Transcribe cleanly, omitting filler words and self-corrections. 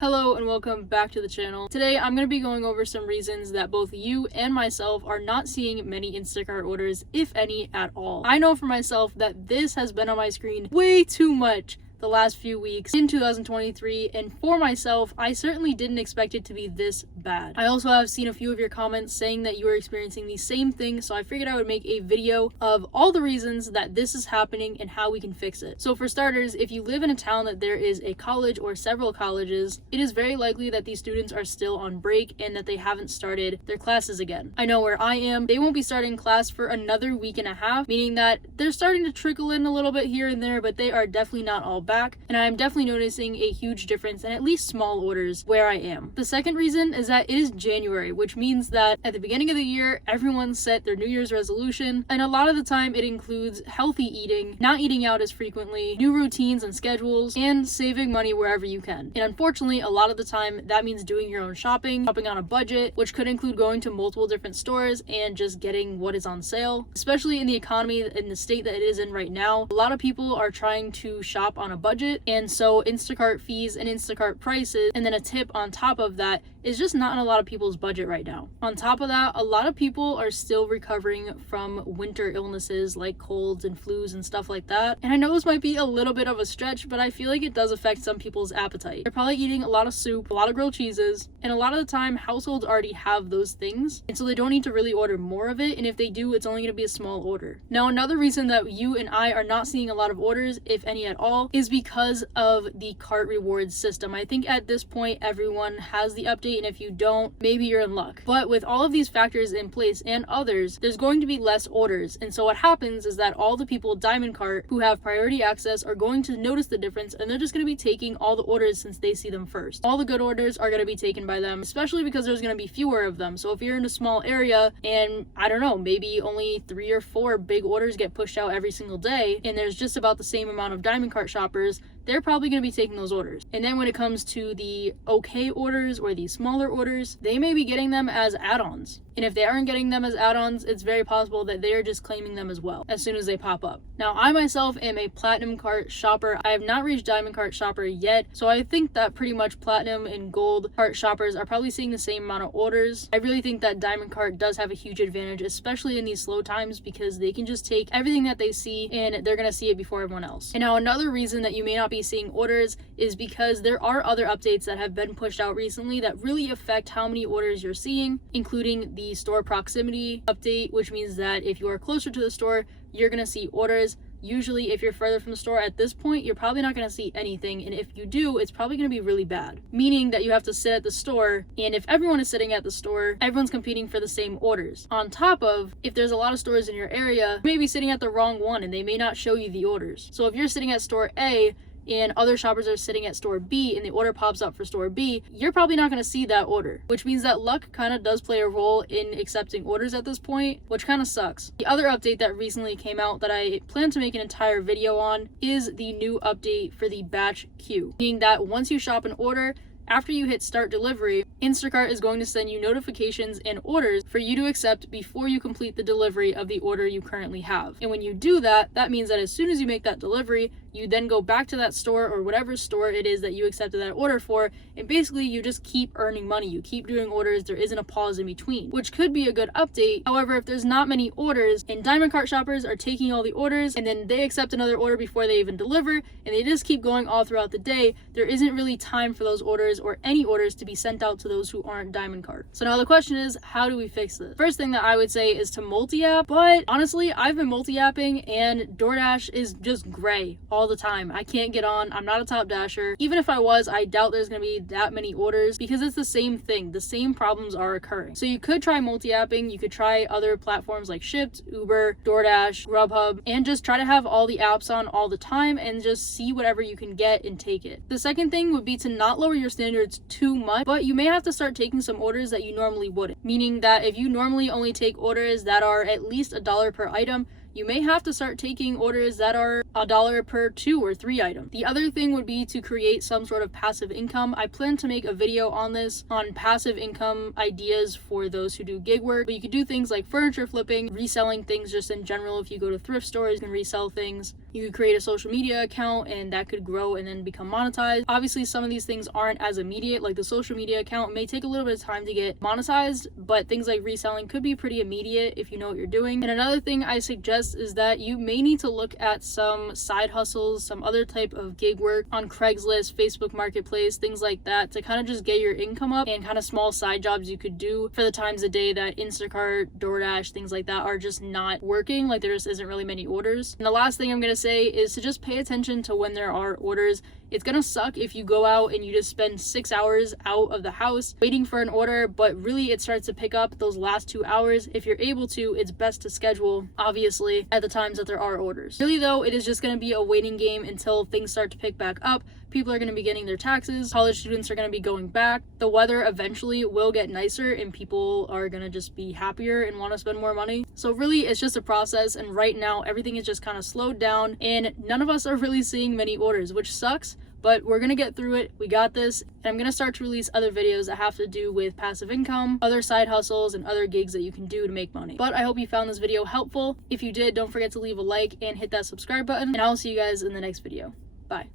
Hello and welcome back to the channel. Today I'm going to be going over some reasons that both you and myself are not seeing many Instacart orders, if any at all. I know for myself that this has been on my screen way too much the last few weeks in 2023, and for myself, I certainly didn't expect it to be this bad. I also have seen a few of your comments saying that you are experiencing the same thing, so I figured I would make a video of all the reasons that this is happening and how we can fix it. So for starters, if you live in a town that there is a college or several colleges, it is very likely that these students are still on break and that they haven't started their classes again. I know where I am, they won't be starting class for another week and a half, meaning that they're starting to trickle in a little bit here and there, but they are definitely not all back, and I'm definitely noticing a huge difference in at least small orders where I am. The second reason is that it is January, which means that at the beginning of the year, everyone set their New Year's resolution, and a lot of the time it includes healthy eating, not eating out as frequently, new routines and schedules, and saving money wherever you can. And unfortunately, a lot of the time that means doing your own shopping on a budget, which could include going to multiple different stores and just getting what is on sale. Especially in the economy in the state that it is in right now, a lot of people are trying to shop on a budget, and so Instacart fees and Instacart prices and then a tip on top of that is just not in a lot of people's budget right now. On top of that, a lot of people are still recovering from winter illnesses like colds and flus and stuff like that. And I know this might be a little bit of a stretch, but I feel like it does affect some people's appetite. They're probably eating a lot of soup, a lot of grilled cheeses, and a lot of the time households already have those things, and so they don't need to really order more of it, and if they do, it's only going to be a small order. Now, another reason that you and I are not seeing a lot of orders, if any at all, is because of the cart rewards system. I think at this point everyone has the update, and if you don't, maybe you're in luck. But with all of these factors in place and others, there's going to be less orders, and so what happens is that all the people Diamond Cart who have priority access are going to notice the difference, and they're just going to be taking all the orders since they see them first. All the good orders are going to be taken by them, especially because there's going to be fewer of them. So if you're in a small area and I don't know, maybe only 3 or 4 big orders get pushed out every single day, and there's just about the same amount of Diamond Cart shoppers, they're probably going to be taking those orders. And then when it comes to the okay orders or the smaller orders, they may be getting them as add-ons. And if they aren't getting them as add-ons, it's very possible that they're just claiming them as well as soon as they pop up. Now, I myself am a Platinum Cart shopper. I have not reached Diamond Cart shopper yet, so I think that pretty much Platinum and Gold Cart shoppers are probably seeing the same amount of orders. I really think that Diamond Cart does have a huge advantage, especially in these slow times, because they can just take everything that they see and they're going to see it before everyone else. And now another reason that you may not be seeing orders is because there are other updates that have been pushed out recently that really affect how many orders you're seeing, including the store proximity update, which means that if you are closer to the store, you're going to see orders. Usually if you're further from the store at this point, you're probably not going to see anything, and if you do, it's probably going to be really bad, meaning that you have to sit at the store, and if everyone is sitting at the store, everyone's competing for the same orders. On top of, if there's a lot of stores in your area, you may be sitting at the wrong one and they may not show you the orders. So if you're sitting at store A and other shoppers are sitting at store B and the order pops up for store B, you're probably not going to see that order, which means that luck kind of does play a role in accepting orders at this point, which kind of sucks. The other update that recently came out that I plan to make an entire video on is the new update for the batch queue, meaning that once you shop an order, after you hit start delivery, Instacart is going to send you notifications and orders for you to accept before you complete the delivery of the order you currently have. And when you do that, that means that as soon as you make that delivery, you then go back to that store or whatever store it is that you accepted that order for, and basically you just keep earning money. You keep doing orders, there isn't a pause in between, which could be a good update. However, if there's not many orders and Diamond Cart shoppers are taking all the orders and then they accept another order before they even deliver, and they just keep going all throughout the day, there isn't really time for those orders or any orders to be sent out to those who aren't Diamond Cart. So now the question is, how do we fix this? First thing that I would say is to multi-app, but honestly, I've been multi-apping and DoorDash is just gray all the time. I can't get on. I'm not a top dasher. Even if I was, I doubt there's going to be that many orders because it's the same thing. The same problems are occurring. So you could try multi-apping. You could try other platforms like Shipt, Uber, DoorDash, Grubhub, and just try to have all the apps on all the time and just see whatever you can get and take it. The second thing would be to not lower your standards too much, but you may have to start taking some orders that you normally wouldn't. Meaning that if you normally only take orders that are at least $1 per item, you may have to start taking orders that are $1 per 2 or 3 items. The other thing would be to create some sort of passive income. I plan to make a video on this, on passive income ideas for those who do gig work, but you could do things like furniture flipping, reselling things just in general. If you go to thrift stores, you can resell things. You could create a social media account and that could grow and then become monetized. Obviously, some of these things aren't as immediate, like the social media account may take a little bit of time to get monetized, but things like reselling could be pretty immediate if you know what you're doing. And another thing I suggest is that you may need to look at some side hustles, some other type of gig work on Craigslist, Facebook Marketplace, things like that, to kind of just get your income up, and kind of small side jobs you could do for the times of day that Instacart, DoorDash, things like that are just not working, like there just isn't really many orders. And the last thing I'm going to say is to just pay attention to when there are orders. It's gonna suck if you go out and you just spend 6 hours out of the house waiting for an order, but really it starts to pick up those last 2 hours. If you're able to, it's best to schedule, obviously, at the times that there are orders. Really though, it is just gonna be a waiting game until things start to pick back up. People are going to be getting their taxes, college students are going to be going back, the weather eventually will get nicer and people are going to just be happier and want to spend more money. So really it's just a process, and right now everything is just kind of slowed down and none of us are really seeing many orders, which sucks, but we're going to get through it. We got this. And I'm going to start to release other videos that have to do with passive income, other side hustles, and other gigs that you can do to make money. But I hope you found this video helpful. If you did, don't forget to leave a like and hit that subscribe button, and I'll see you guys in the next video. Bye.